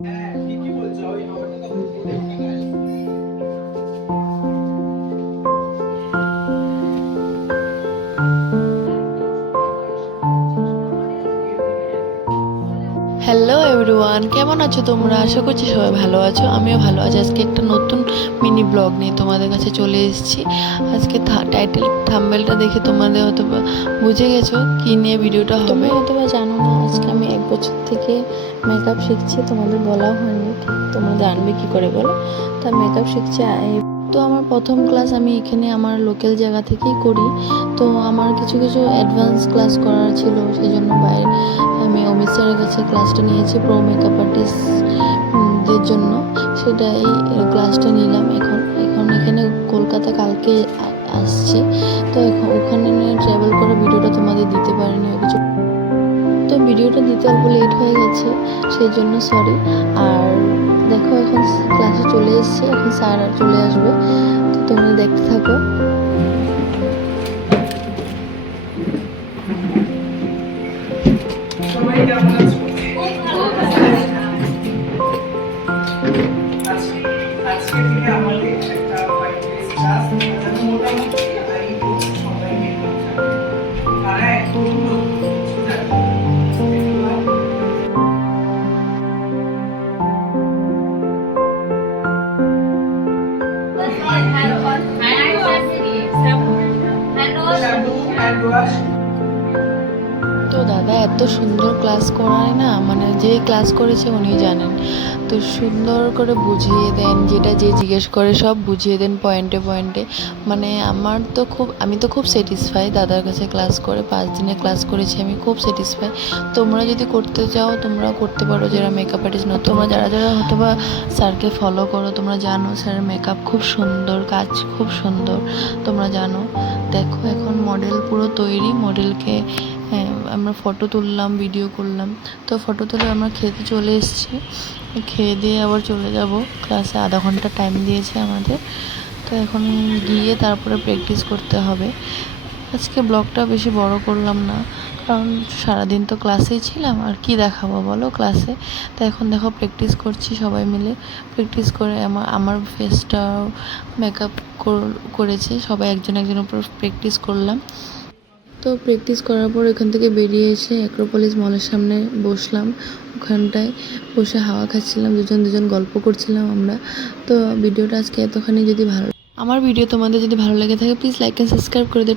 হ্যাঁ, ঠিকই বলছো। ওই আমারটা তখন ফুটে ওঠা গায়ে। হ্যালো এভরিওয়ান, কেমন আছো তোমরা? আশা করছি সবাই ভালো আছো। আমিও ভালো আছি। আজকে একটা নতুন মিনি ব্লগ নিয়ে তোমাদের কাছে চলে এসেছি। আজকে টাইটেল থাম্বনেলটা দেখে তোমাদের হয়তো বুঝে গেছো কি নিয়ে ভিডিওটা হবে। তোমরা হয়তো বা জানো না, আজকে আমি 1 বছর থেকে মেকআপ শিখছি। তোমাদের বলাও হয়নি, ঠিক তোমরা জানবে কি করে বলো। তা মেকআপ শিখছি। তো আমার প্রথম ক্লাস আমি এখানে আমার লোকাল জায়গা থেকেই করি। তো আমার কিছু কিছু অ্যাডভান্স ক্লাস করার ছিল, সেই জন্য বাইরে আমি অমিত স্যারের কাছে ক্লাসটা নিয়েছি প্রো মেকআপ আর্টিস্টদের জন্য। সেটাই ক্লাসটা নিলাম। এখন এখন এখানে কলকাতা কালকে আসছি। তো এখন ওখানে ট্রাভেল করা ভিডিওটা তোমাদের দিতে পারিনি কিছু। তো ভিডিওটা দিতে অল্প লেট হয়ে গেছে, সেই জন্য সরি। আর দেখো এখন ক্লাসে চলে এসেছি, এখন স্যার আর চলে আসবে। তো তোমরা দেখতে থাকো। সবাই কেমন আছো? আজকে থেকে আমাদের একটা 5 days ক্লাস। আমি মোটামুটি এই কোর্স সবাই মেকআপ জানে। তারা একদম নতুন কিছু জানে না। দেখলাম শ্যাম্পু হ্যান্ড ওয়াশ। তো দাদা এত সুন্দর ক্লাস করায় না, মানে যে ক্লাস করেছে উনি জানেন। তো সুন্দর করে বুঝিয়ে দেন, যেটা যে জিজ্ঞেস করে সব বুঝিয়ে দেন পয়েন্টে পয়েন্টে। মানে আমি তো খুব স্যাটিসফাই দাদার কাছে ক্লাস করে। 5 দিনে ক্লাস করেছি, আমি খুব স্যাটিসফাই। তোমরা যদি করতে চাও তোমরাও করতে পারো, যারা মেকআপ আর্টিস্ট নয়। তোমরা যারা যারা হয়তো বা স্যারকে ফলো করো, তোমরা জানো স্যারের মেকআপ খুব সুন্দর, কাজ খুব সুন্দর, তোমরা জানো। দেখো এখন মডেল পুরো তৈরি। মডেলকে আমরা ফটো তুললাম, ভিডিও করলাম। তো ফটো তুলে আমরা খেতে চলে এসেছি। খেয়ে দিয়ে আবার চলে যাব ক্লাসে। আধা ঘন্টা টাইম দিয়েছে আমাদের। তো এখন গিয়ে তারপরে প্র্যাকটিস করতে হবে। আজকে ব্লগটা বেশি বড় করলাম না, কারণ সারাদিন তো ক্লাসেই ছিলাম, আর কি দেখাবো বলো ক্লাসে। তো এখন দেখো প্র্যাকটিস করছি সবাই মিলে। প্র্যাকটিস করে আমার ফেসটা মেকআপ করেছে সবাই, একজন একজন উপর প্র্যাকটিস করলাম। তো প্র্যাকটিস করার পর এখান থেকে বেরিয়ে এসে অ্যাক্রোপলিস মলের সামনে বসলাম। ওখানটায় বসে হাওয়া খাচ্ছিলাম, দুজন দুজন গল্প করছিলাম আমরা। তো ভিডিওটা আজকে এতখানি। যদি আমার ভিডিও তোমাদের যদি ভালো লেগে থাকে, প্লিজ লাইক অ্যান্ড সাবস্ক্রাইব করে দিও।